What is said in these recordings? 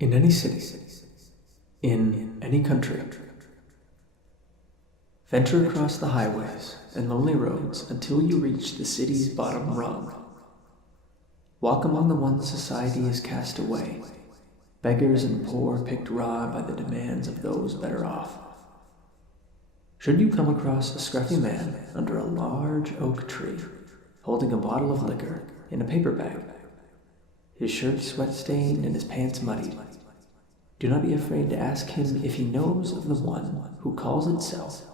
In any city, in any country, venture across the highways and lonely roads until you reach the city's bottom rung. Walk among the ones society has cast away, beggars and poor picked raw by the demands of those better off. Should you come across a scruffy man under a large oak tree, holding a bottle of liquor in a paper bag, his shirt sweat-stained and his pants muddied, do not be afraid to ask him if he knows of the one who calls itself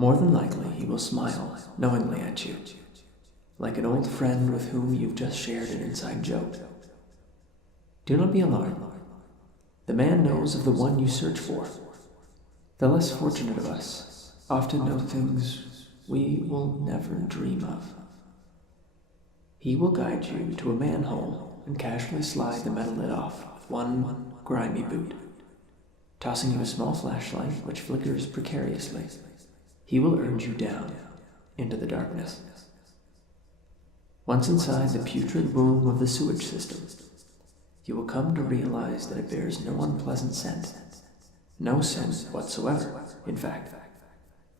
More than likely, he will smile knowingly at you, like an old friend with whom you've just shared an inside joke. Do not be alarmed. The man knows of the one you search for. The less fortunate of us often know things we will never dream of. He will guide you to a manhole and casually slide the metal lid off with one grimy boot, tossing you a small flashlight which flickers precariously. He will urge you down into the darkness. Once inside the putrid womb of the sewage system, you will come to realize that it bears no unpleasant scent, no scent whatsoever, in fact.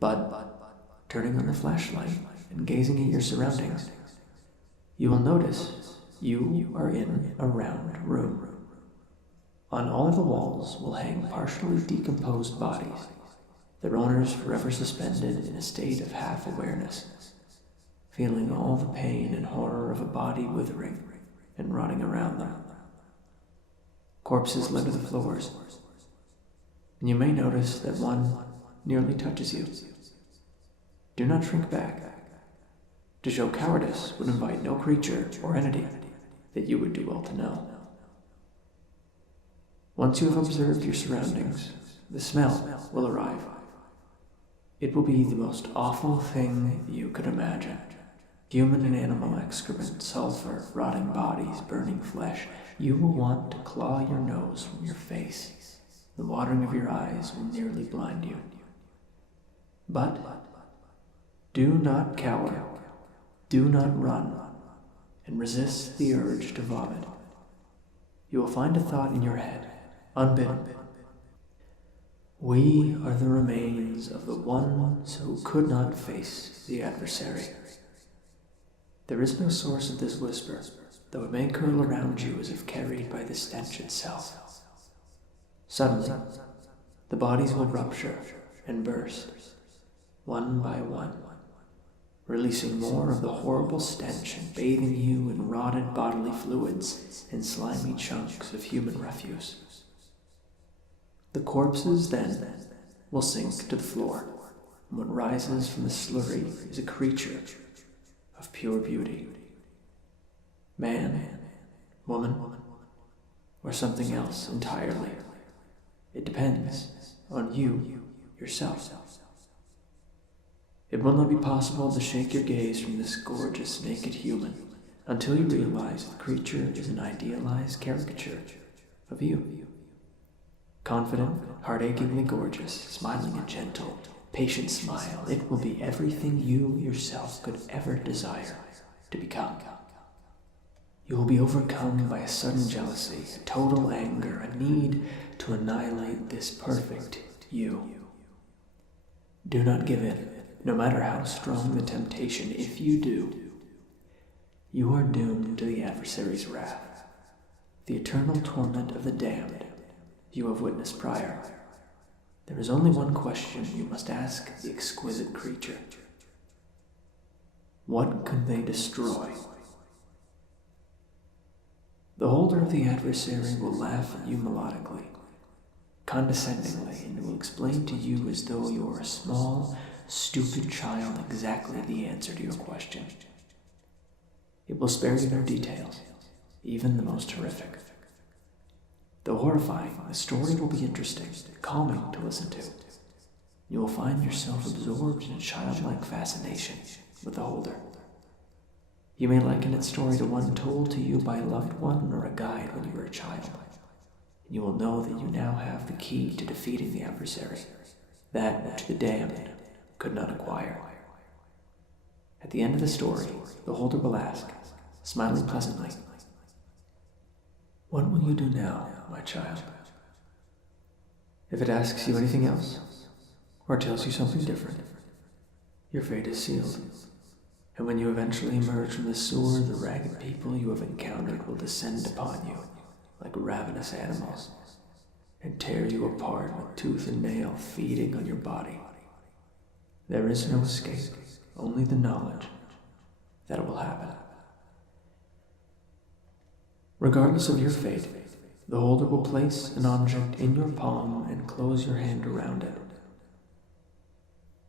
But, turning on the flashlight and gazing at your surroundings, you will notice you are in a round room. On all the walls will hang partially decomposed bodies, their owners forever suspended in a state of half-awareness, feeling all the pain and horror of a body withering and rotting around them. Corpses litter the floors, and you may notice that one nearly touches you. Do not shrink back. To show cowardice would invite no creature or entity that you would do well to know. Once you have observed your surroundings, the smell will arrive. It will be the most awful thing you could imagine. Human and animal excrement, sulfur, rotting bodies, burning flesh. You will want to claw your nose from your face. The watering of your eyes will nearly blind you. But do not cower. Do not run, and resist the urge to vomit. You will find a thought in your head, unbidden. We are the remains of the ones who could not face the adversary. There is no source of this whisper, though it may curl around you as if carried by the stench itself. Suddenly, the bodies will rupture and burst, one by one, releasing more of the horrible stench and bathing you in rotted bodily fluids and slimy chunks of human refuse. The corpses then will sink to the floor, and what rises from the slurry is a creature of pure beauty. Man, woman, or something else entirely. It depends on you yourself. It will not be possible to shake your gaze from this gorgeous naked human until you realize the creature is an idealized caricature of you. Confident, heart-achingly gorgeous, smiling a gentle, patient smile, it will be everything you yourself could ever desire to become. You will be overcome by a sudden jealousy, a total anger, a need to annihilate this perfect you. Do not give in, no matter how strong the temptation. If you do, you are doomed to the adversary's wrath, the eternal torment of the damned you have witnessed prior. There is only one question you must ask the exquisite creature. What could they destroy? The holder of the adversary will laugh at you melodically, condescendingly, and will explain to you as though you were a small, stupid child exactly the answer to your question. It will spare you no details, even the most horrific. Though horrifying, the story will be interesting, calming to listen to. You will find yourself absorbed in a childlike fascination with the holder. You may liken its story to one told to you by a loved one or a guide when you were a child. You will know that you now have the key to defeating the adversary, that which the damned could not acquire. At the end of the story, the holder will ask, smiling pleasantly, "What will you do now, my child?" If it asks you anything else, or tells you something different, your fate is sealed. And when you eventually emerge from the sewer, the ragged people you have encountered will descend upon you like ravenous animals and tear you apart with tooth and nail, feeding on your body. There is no escape, only the knowledge that it will happen. Regardless of your fate, the holder will place an object in your palm and close your hand around it.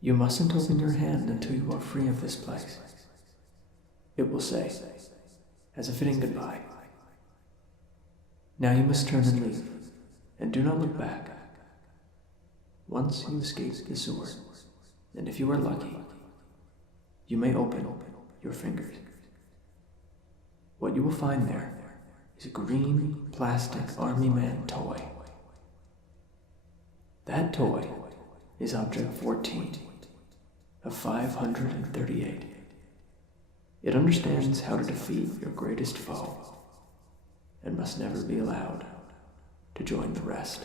You mustn't open your hand until you are free of this place. It will say, as a fitting goodbye, "Now you must turn and leave, and do not look back." Once you escape the sewer, and if you are lucky, you may open your fingers. What you will find there is a green plastic army man toy. That toy is object 14 of 538. It understands how to defeat your greatest foe and must never be allowed to join the rest.